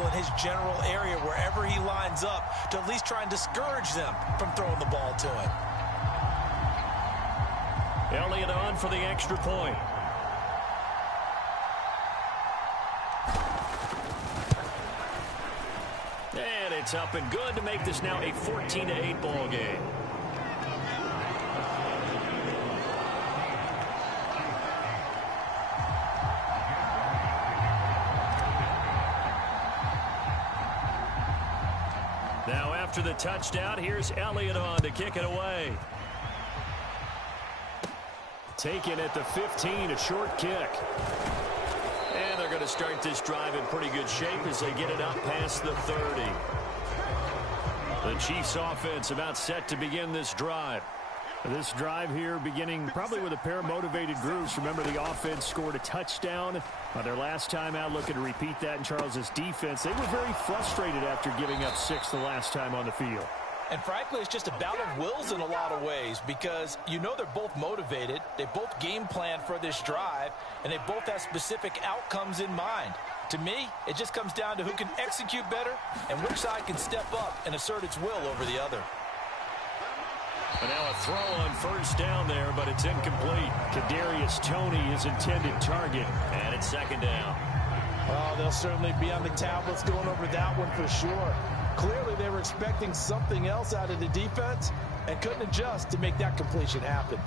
people in his general area wherever he lines up to at least try and discourage them from throwing the ball to him. Elliott on for the extra point. And it's up and good to make this now a 14-8 ball game. Now after the touchdown, here's Elliott on to kick it away. Taken at the 15, a short kick. And they're going to start this drive in pretty good shape as they get it up past the 30. The Chiefs offense about set to begin this drive. This drive here beginning probably with a pair of motivated groups. Remember, the offense scored a touchdown their last time out. Looking to repeat that in Charles's defense. They were very frustrated after giving up 6 the last time on the field. And frankly, it's just a battle of wills in a lot of ways because you know they're both motivated. They both game plan for this drive, and they both have specific outcomes in mind. To me, it just comes down to who can execute better and which side can step up and assert its will over the other. And now a throw on first down there, but it's incomplete. Kadarius Toney, his intended target, and it's second down. Oh, they'll certainly be on the tablets going over that one for sure. Clearly, they were expecting something else out of the defense and couldn't adjust to make that completion happen.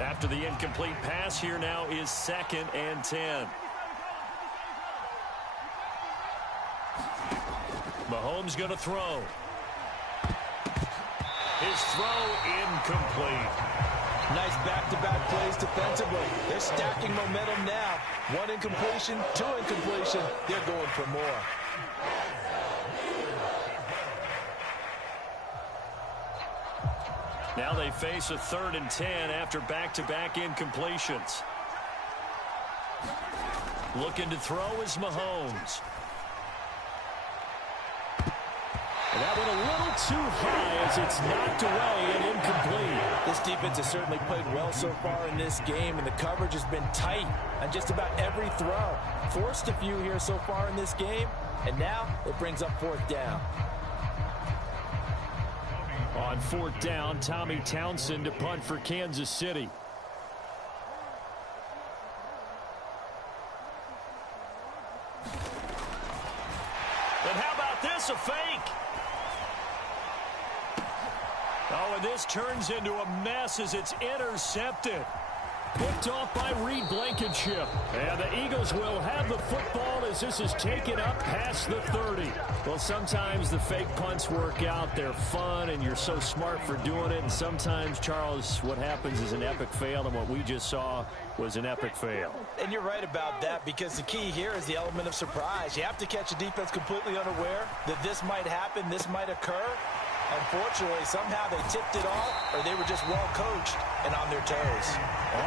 After the incomplete pass, here now is 2nd and 10. Mahomes going to throw. His throw incomplete. Nice back-to-back plays defensively. They're stacking momentum now. 1 incompletion, 2 incompletion. They're going for more. Now they face a 3rd and 10 after back-to-back incompletions. Looking to throw is Mahomes. And that went a little too high as it's knocked away and incomplete. This defense has certainly played well so far in this game, and the coverage has been tight on just about every throw. Forced a few here so far in this game, and now it brings up 4th down. On 4th down, Tommy Townsend to punt for Kansas City. And how about this, a fake? Oh, and this turns into a mess as it's intercepted. Picked off by Reed Blankenship. And the Eagles will have the football as this is taken up past the 30. Well, sometimes the fake punts work out. They're fun, and you're so smart for doing it. And sometimes, Charles, what happens is an epic fail, and what we just saw was an epic fail. And you're right about that because the key here is the element of surprise. You have to catch a defense completely unaware that this might happen, this might occur. Unfortunately, somehow they tipped it off, or they were just well coached and on their toes.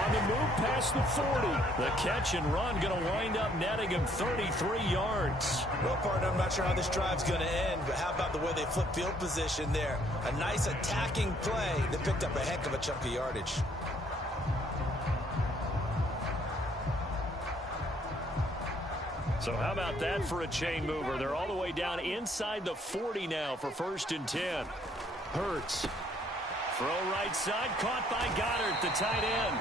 On the move past the 40. The catch and run going to wind up netting him 33 yards. Well, partner, I'm not sure how this drive's going to end, but how about the way they flip field position there? A nice attacking play that picked up a heck of a chunk of yardage. So how about that for a chain mover? They're all the way down inside the 40 now for 1st and 10. Hurts. Throw right side, caught by Goddard, the tight end.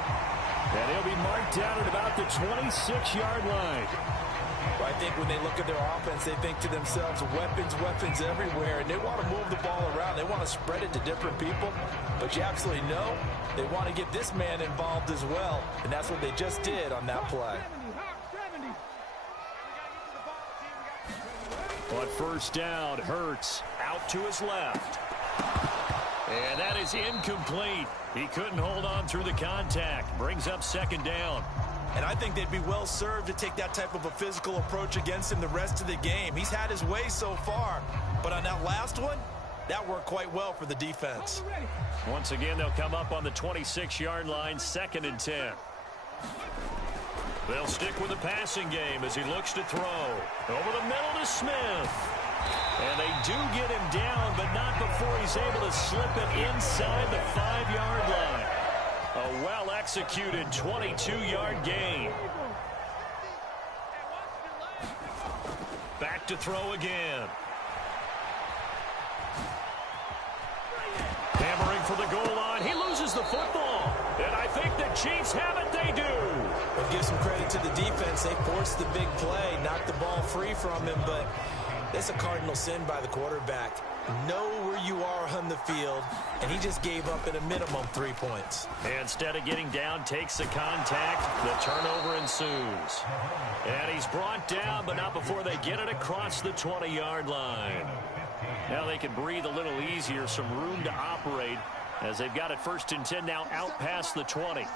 And he'll be marked down at about the 26-yard line. Well, I think when they look at their offense, they think to themselves, weapons, weapons everywhere, and they want to move the ball around. They want to spread it to different people, but you absolutely know they want to get this man involved as well, and that's what they just did on that play. On 1st down, Hurts out to his left. And that is incomplete. He couldn't hold on through the contact. Brings up 2nd down. And I think they'd be well served to take that type of a physical approach against him the rest of the game. He's had his way so far, but on that last one, that worked quite well for the defense. Once again, they'll come up on the 26-yard line, 2nd and 10. They'll stick with the passing game as he looks to throw. Over the middle to Smith. And they do get him down, but not before he's able to slip it inside the 5-yard line. A well-executed 22-yard gain. back to throw again. Hammering for the goal line. He loses the football. And I think the Chiefs have it. They do. Well, give some credit to the defense. They forced the big play, knocked the ball free from him, but that's a cardinal sin by the quarterback. Know where you are on the field, and he just gave up at a minimum 3 points. Instead of getting down, takes the contact. The turnover ensues. And he's brought down, but not before they get it across the 20-yard line. Now they can breathe a little easier, some room to operate as they've got it 1st and 10 now out past the 20.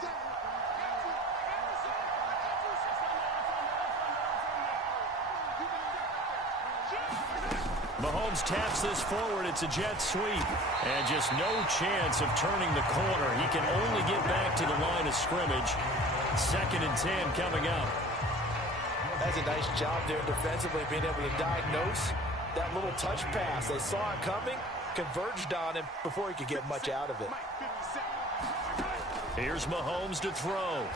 Mahomes taps this forward. It's a jet sweep. And just no chance of turning the corner. He can only get back to the line of scrimmage. 2nd and 10 coming up. That's a nice job there defensively, being able to diagnose that little touch pass. They saw it coming, converged on him before he could get much out of it. Here's Mahomes to throw.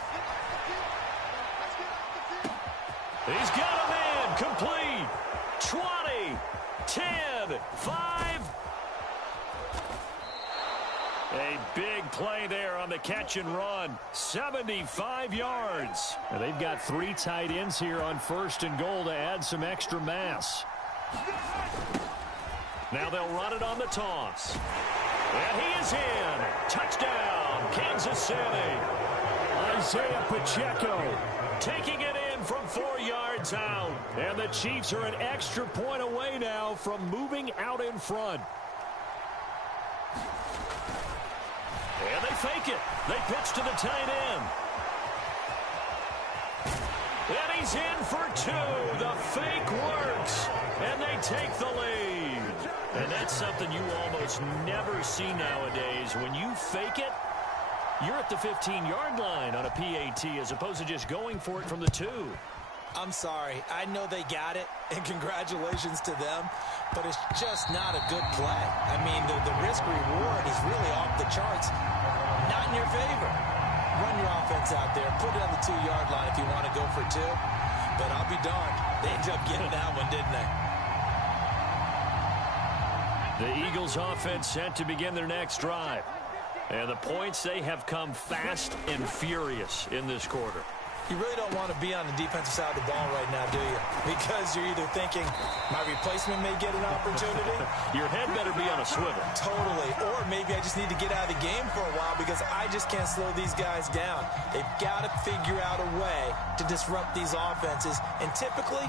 He's got a man. Complete. 20, 10, 5. A big play there on the catch and run. 75 yards. And they've got 3 tight ends here on 1st and goal to add some extra mass. Now they'll run it on the toss. And he is in. Touchdown, Kansas City. Isaiah Pacheco taking it in from 4 yards out. And the Chiefs are an extra point away now from moving out in front. And they fake it. They pitch to the tight end. And he's in for 2. The fake works. And they take the lead. And that's something you almost never see nowadays. When you fake it, you're at the 15-yard line on a PAT as opposed to just going for it from the 2. I'm sorry. I know they got it, and congratulations to them, but it's just not a good play. I mean, the risk-reward is really off the charts. Not in your favor. Run your offense out there. Put it on the 2-yard line if you want to go for 2. But I'll be darned. They ended up getting that one, didn't they? The Eagles offense set to begin their next drive. And the points, they have come fast and furious in this quarter. You really don't want to be on the defensive side of the ball right now, do you? Because you're either thinking, my replacement may get an opportunity. Your head better be on a swivel. Totally. Or maybe I just need to get out of the game for a while because I just can't slow these guys down. They've got to figure out a way to disrupt these offenses. And typically,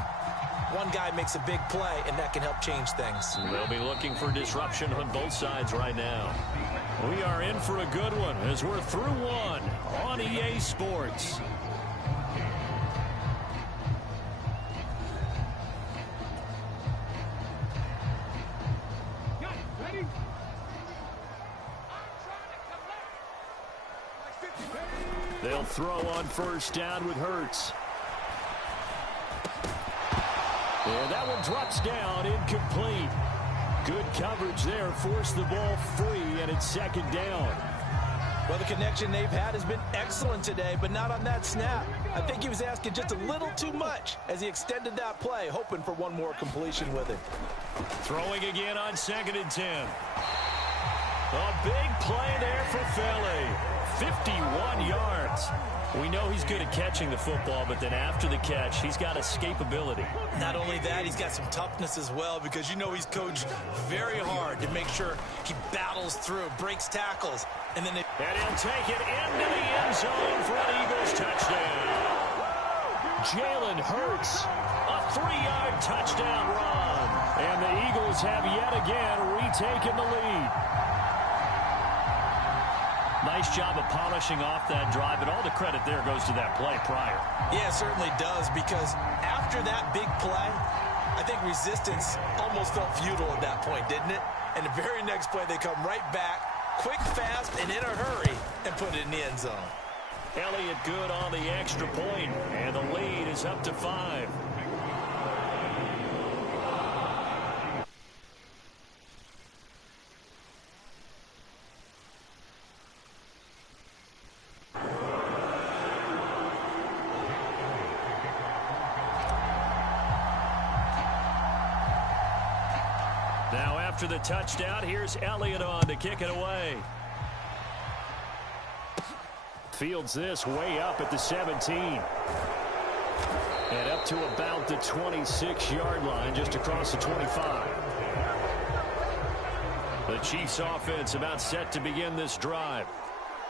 one guy makes a big play, and that can help change things. They'll be looking for disruption on both sides right now. We are in for a good one as we're through one on EA Sports. They'll throw on 1st down with Hurts. And that one drops down, incomplete. Good coverage there, forced the ball free, and it's 2nd down. Well, the connection they've had has been excellent today, but not on that snap. I think he was asking just a little too much as he extended that play, hoping for one more completion with it. Throwing again on 2nd and 10. A big play there for Philly. 51 yards. We know he's good at catching the football, but then after the catch, he's got escapability. Not only that, he's got some toughness as well because you know he's coached very hard to make sure he battles through, breaks tackles, and then and he'll take it into the end zone for an Eagles touchdown. Jalen Hurts, a 3-yard touchdown run. And the Eagles have yet again retaken the lead. Nice job of polishing off that drive, but all the credit there goes to that play prior. Yeah, it certainly does, because after that big play, I think resistance almost felt futile at that point, didn't it? And the very next play, they come right back, quick, fast, and in a hurry, and put it in the end zone. Elliott good on the extra point, and the lead is up to 5. after the touchdown. Here's Elliott on to kick it away. Fields this way up at the 17. And up to about the 26-yard line, just across the 25. The Chiefs offense about set to begin this drive.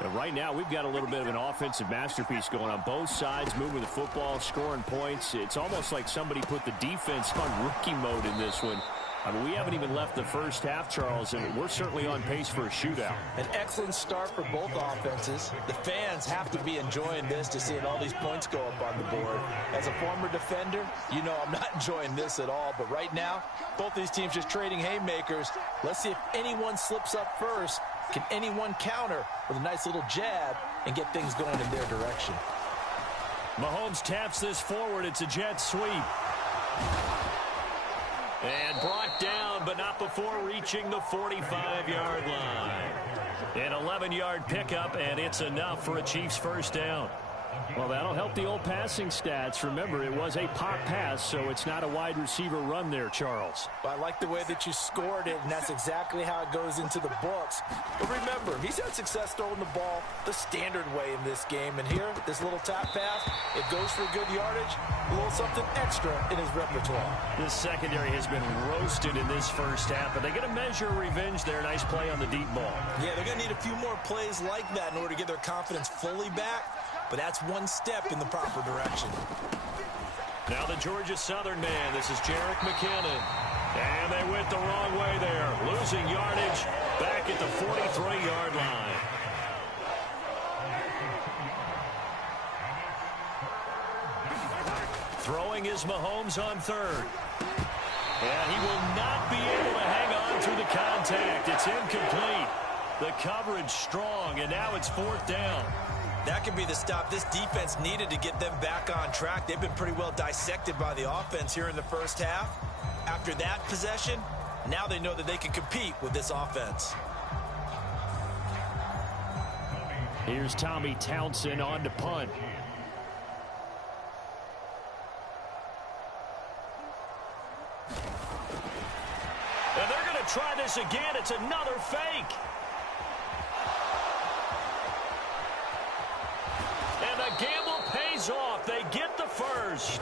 And right now, we've got a little bit of an offensive masterpiece going on. Both sides moving the football, scoring points. It's almost like somebody put the defense on rookie mode in this one. I mean, we haven't even left the first half, Charles, and we're certainly on pace for a shootout. An excellent start for both offenses. The fans have to be enjoying this to seeing all these points go up on the board. As a former defender, you know I'm not enjoying this at all. But right now, both these teams just trading haymakers. Let's see if anyone slips up first. Can anyone counter with a nice little jab and get things going in their direction? Mahomes taps this forward. It's a jet sweep. And brought down, but not before reaching the 45-yard line. An 11-yard pickup, and it's enough for a Chiefs first down. Well, that'll help the old passing stats. Remember, it was a pop pass, so it's not a wide receiver run there, Charles. I like the way that you scored it, and that's exactly how it goes into the books. But remember, he's had success throwing the ball the standard way in this game. And here, this little tap pass, it goes for good yardage, a little something extra in his repertoire. This secondary has been roasted in this first half, but they're going to measure revenge there. Nice play on the deep ball. Yeah, they're going to need a few more plays like that in order to get their confidence fully back. But that's one step in the proper direction. Now the Georgia Southern man. This is Jerick McKinnon. And they went the wrong way there. Losing yardage back at the 43-yard line. Throwing is Mahomes on third. And he will not be able to hang on through the contact. It's incomplete. The coverage strong, and now it's fourth down. That could be the stop this defense needed to get them back on track. They've been pretty well dissected by the offense here in the first half. After that possession, now they know that they can compete with this offense. Here's Tommy Townsend on to punt. And they're going to try this again. It's another fake. And the gamble pays off. They get the first.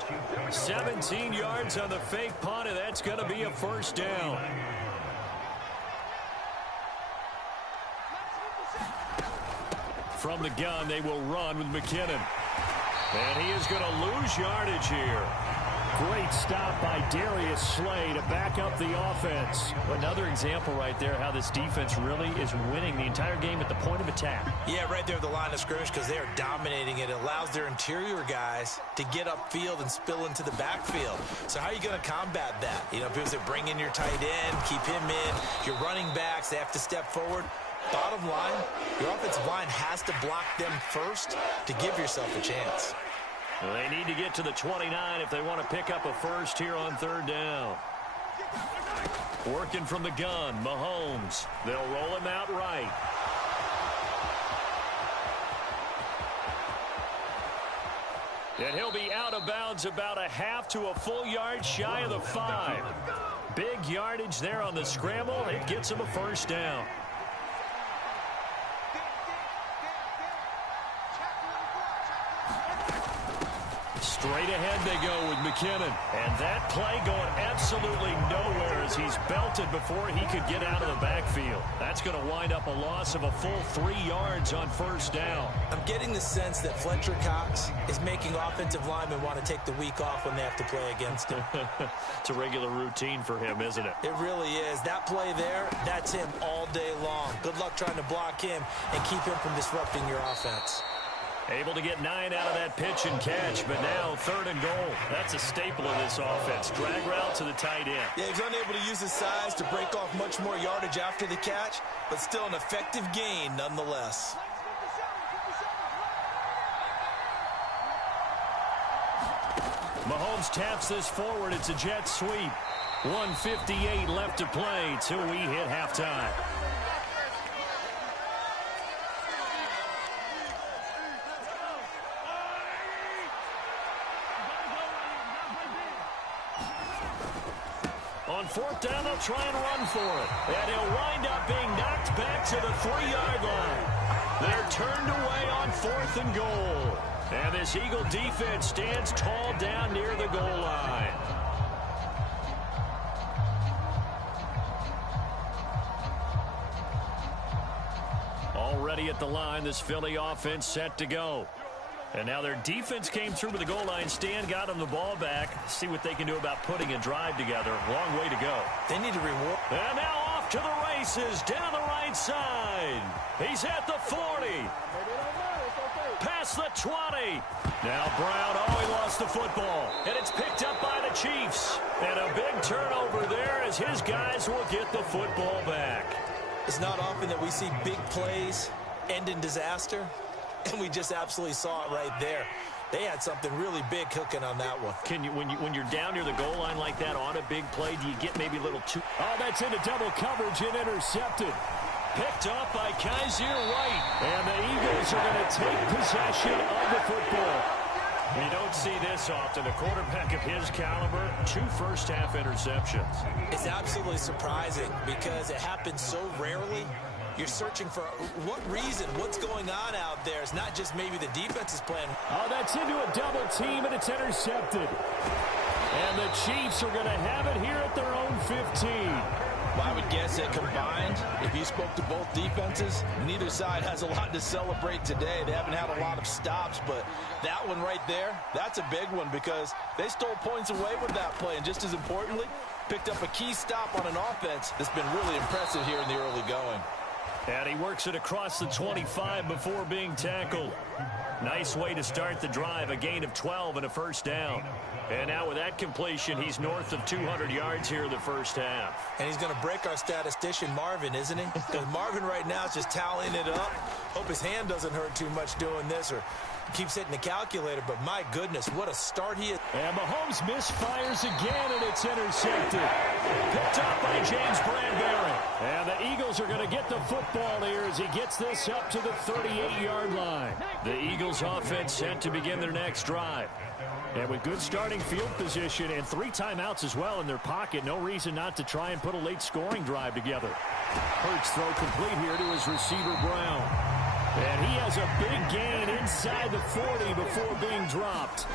17 yards on the fake punt, and that's going to be a first down. From the gun, they will run with McKinnon. And he is going to lose yardage here. Great stop by Darius Slay to back up the offense. Another example right there how this defense really is winning the entire game at the point of attack. Yeah, right there at the line of scrimmage because they are dominating it. It allows their interior guys to get upfield and spill into the backfield. So how are you going to combat that? You know, people say bring in your tight end, keep him in. Your running backs, they have to step forward. Bottom line, your offensive line has to block them first to give yourself a chance. Well, they need to get to the 29 if they want to pick up a first here on third down. Working from the gun, Mahomes. They'll roll him out right. And he'll be out of bounds about a half to a full yard shy of the 5. Big yardage there on the scramble. It gets him a first down. Straight ahead they go with McKinnon. And that play going absolutely nowhere as he's belted before he could get out of the backfield. That's going to wind up a loss of a full 3 yards on first down. I'm getting the sense that Fletcher Cox is making offensive linemen want to take the week off when they have to play against him. It's a regular routine for him, isn't it? It really is. That play there, that's him all day long. Good luck trying to block him and keep him from disrupting your offense. Able to get 9 out of that pitch and catch, but now third and goal. That's a staple of this offense. Drag route to the tight end. Yeah, he's unable to use his size to break off much more yardage after the catch, but still an effective gain nonetheless. Mahomes taps this forward. It's a jet sweep. 1:58 left to play till we hit halftime. On fourth down, they'll try and run for it. And he'll wind up being knocked back to the 3-yard line. They're turned away on 4th and goal. And this Eagle defense stands tall down near the goal line. Already at the line, this Philly offense set to go. And now their defense came through with the goal line stand, got them the ball back. See what they can do about putting a drive together. Long way to go. They need to reward. And now off to the races down the right side. He's at the 40. Past the 20. Now Brown, he lost the football. And it's picked up by the Chiefs. And a big turnover there as his guys will get the football back. It's not often that we see big plays end in disaster. And we just absolutely saw it right there. They had something really big cooking on that one. Can you, when you're down near the goal line like that on a big play, do you get maybe a little too... Oh, that's into double coverage and intercepted. Picked up by Kaiser White. And the Eagles are going to take possession of the football. You don't see this often. A quarterback of his caliber, 2 first-half interceptions. It's absolutely surprising because it happens so rarely. You're searching for what reason, what's going on out there. It's not just maybe the defense is playing. Oh, that's into a double team, and it's intercepted. And the Chiefs are going to have it here at their own 15. Well, I would guess that combined, if you spoke to both defenses, neither side has a lot to celebrate today. They haven't had a lot of stops, but that one right there, that's a big one because they stole points away with that play. And just as importantly, picked up a key stop on an offense that's been really impressive here in the early going. And he works it across the 25 before being tackled. Nice way to start the drive, a gain of 12 and a first down. And now with that completion, he's north of 200 yards here in the first half. And he's going to break our statistician, Marvin, isn't he? Because Marvin right now is just tallying it up. Hope his hand doesn't hurt too much doing this or keeps hitting the calculator. But my goodness, what a start he is. And Mahomes misfires again, and it's intercepted. Picked up by James Bradbury. And the Eagles are going to get the football here as he gets this up to the 38-yard line. The Eagles offense set to begin their next drive. And with good starting field position and 3 timeouts as well in their pocket, no reason not to try and put a late scoring drive together. Hurts throw complete here to his receiver, Brown. And he has a big gain inside the 40 before being dropped.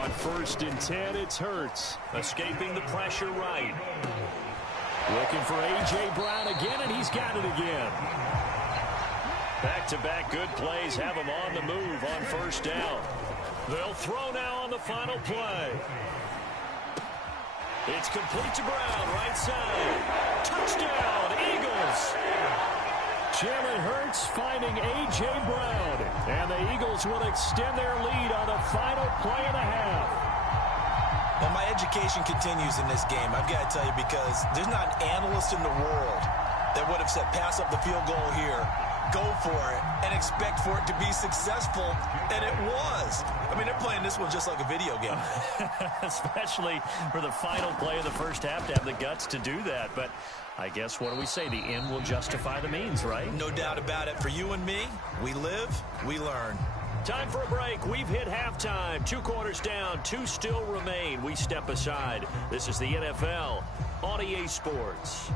On 1st and 10, it's Hurts. Escaping the pressure right. Looking for A.J. Brown again, and he's got it again. Back-to-back good plays have him on the move on 1st down. They'll throw now on the final play. It's complete to Brown, right side. Touchdown, Eagles. Jalen Hurts finding A.J. Brown. And the Eagles will extend their lead on the final play of the half. Well, my education continues in this game, I've got to tell you, because there's not an analyst in the world that would have said pass up the field goal here, go for it, and expect for it to be successful, and it was. I mean, they're playing this one just like a video game. Especially for the final play of the first half to have the guts to do that. But I guess, what do we say? The end will justify the means, right? No doubt about it. For you and me, we live, we learn. Time for a break. We've hit halftime. 2 quarters down, 2 still remain. We step aside. This is the NFL on EA Sports.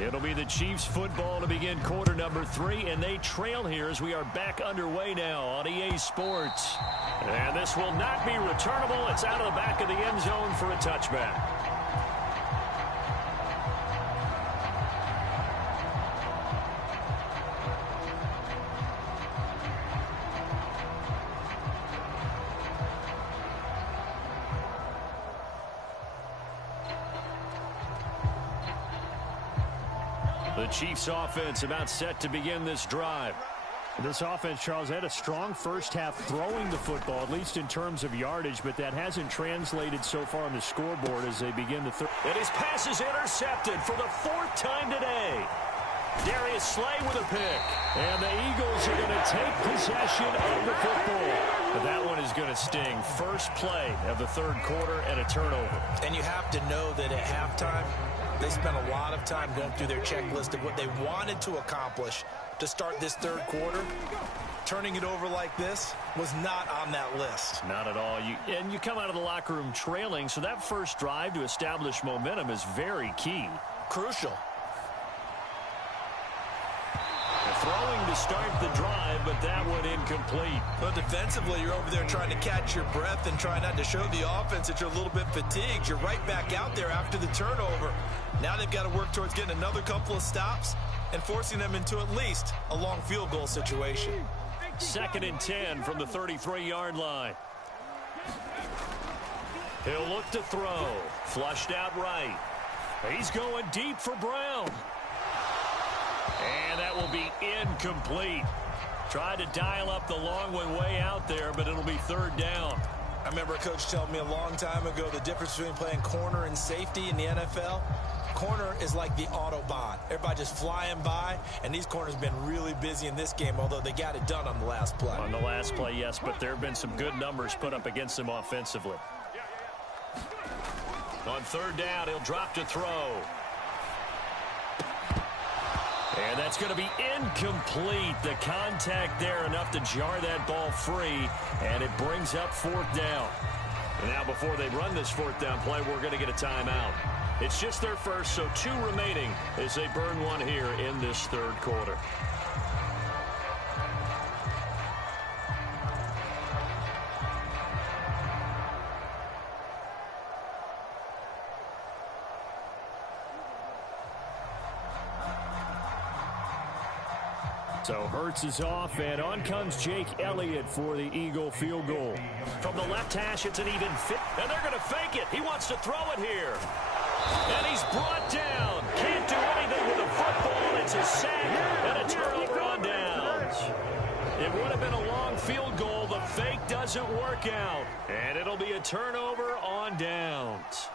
It'll be the Chiefs football to begin quarter number 3, and they trail here as we are back underway now on EA Sports. And this will not be returnable. It's out of the back of the end zone for a touchback. The Chiefs offense about set to begin this drive. This offense, Charles, had a strong first half throwing the football, at least in terms of yardage, but that hasn't translated so far on the scoreboard as they begin the third. And his pass is intercepted for the 4th time today. Darius Slay with a pick. And the Eagles are going to take possession of the football. But that one is going to sting. First play of the third quarter and a turnover. And you have to know that at halftime, they spent a lot of time going through their checklist of what they wanted to accomplish to start this third quarter. Turning it over like this was not on that list. Not at all. And you come out of the locker room trailing, so that first drive to establish momentum is very key. Crucial. Throwing to start the drive, but that one incomplete. But defensively, you're over there trying to catch your breath and try not to show the offense that you're a little bit fatigued. You're right back out there after the turnover. Now they've got to work towards getting another couple of stops and forcing them into at least a long field goal situation. 2nd and 10 from the 33-yard line. He'll look to throw. Flushed out right. He's going deep for Brown. And that will be incomplete. Tried to dial up the long one way out there, but it'll be 3rd down. I remember a coach telling me a long time ago the difference between playing corner and safety in the NFL. Corner is like the Autobahn. Everybody just flying by, and these corners have been really busy in this game, although they got it done on the last play. On the last play, yes, but there have been some good numbers put up against them offensively. On 3rd down, he'll drop to throw. And that's going to be incomplete. The contact there enough to jar that ball free, and it brings up 4th down. And now before they run this 4th down play, we're going to get a timeout. It's just their first, so 2 remaining as they burn one here in this third quarter. So Hurts is off, and on comes Jake Elliott for the Eagle field goal. From the left hash, it's an even fit. And they're going to fake it. He wants to throw it here. And he's brought down. Can't do anything with the football. It's a sack and a turnover on downs. It would have been a long field goal. The fake doesn't work out. And it'll be a turnover on downs.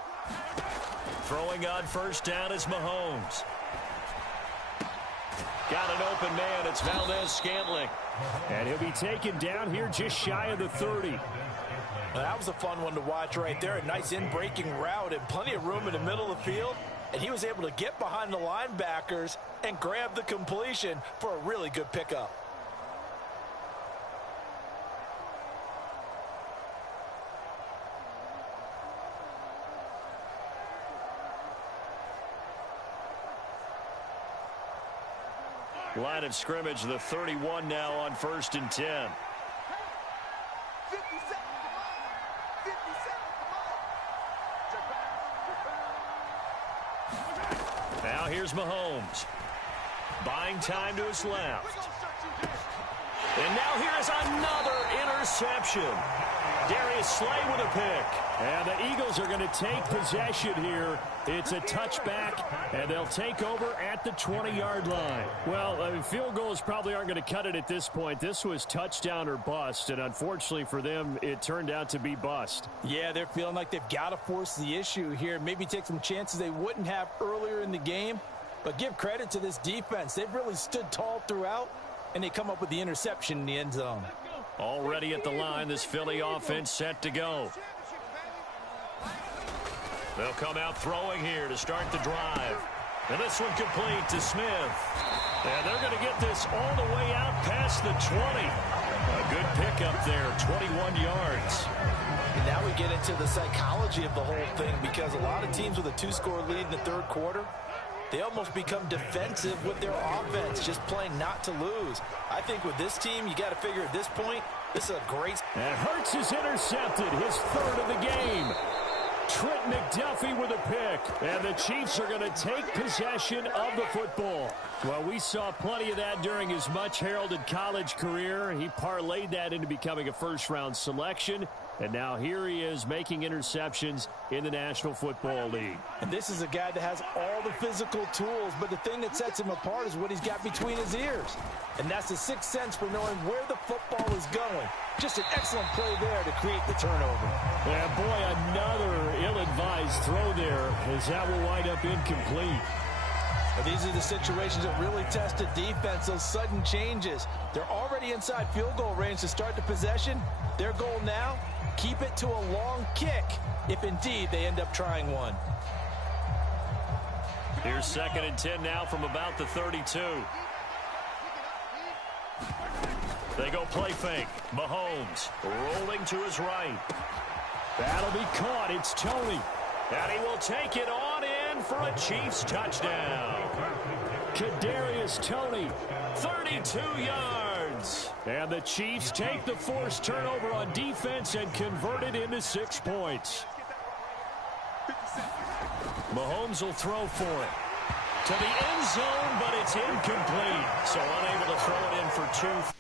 Throwing on 1st down is Mahomes. Got an open man. It's Valdez-Scantling. And he'll be taken down here just shy of the 30. Well, that was a fun one to watch right there. A nice in-breaking route and plenty of room in the middle of the field. And he was able to get behind the linebackers and grab the completion for a really good pickup. Line of scrimmage, the 31 now on 1st and 10. Now here's Mahomes. Buying time to his left. And now here's another interception. Darius Slay with a pick. And the Eagles are going to take possession here. It's a touchback, and they'll take over at the 20-yard line. Well, I mean, field goals probably aren't going to cut it at this point. This was touchdown or bust, and unfortunately for them, it turned out to be bust. Yeah, they're feeling like they've got to force the issue here. Maybe take some chances they wouldn't have earlier in the game. But give credit to this defense. They've really stood tall throughout, and they come up with the interception in the end zone. Already at the line, this Philly offense set to go. They'll come out throwing here to start the drive. And this one complete to Smith. And they're going to get this all the way out past the 20. A good pickup there, 21 yards. And now we get into the psychology of the whole thing, because a lot of teams with a 2-score lead in the third quarter, they almost become defensive with their offense, just playing not to lose. I think with this team, you got to figure at this point, this is a great... And Hurts is intercepted, his 3rd of the game. Trent McDuffie with a pick. And the Chiefs are going to take possession of the football. Well, we saw plenty of that during his much-heralded college career. He parlayed that into becoming a first-round selection. And now here he is making interceptions in the National Football League. And this is a guy that has all the physical tools, but the thing that sets him apart is what he's got between his ears. And that's the sixth sense for knowing where the football is going. Just an excellent play there to create the turnover. And boy, another ill-advised throw there, as that will wind up incomplete. Well, these are the situations that really test the defense, those sudden changes. They're already inside field goal range to start the possession. Their goal now, keep it to a long kick, if indeed they end up trying one. Here's 2nd and 10 now from about the 32. They go play fake. Mahomes rolling to his right. That'll be caught. It's Tony. And he will take it on in for a Chiefs touchdown. Kadarius Toney. 32 yards. And the Chiefs take the forced turnover on defense and convert it into 6 points. Mahomes will throw for it. To the end zone, but it's incomplete. So unable to throw it in for 2.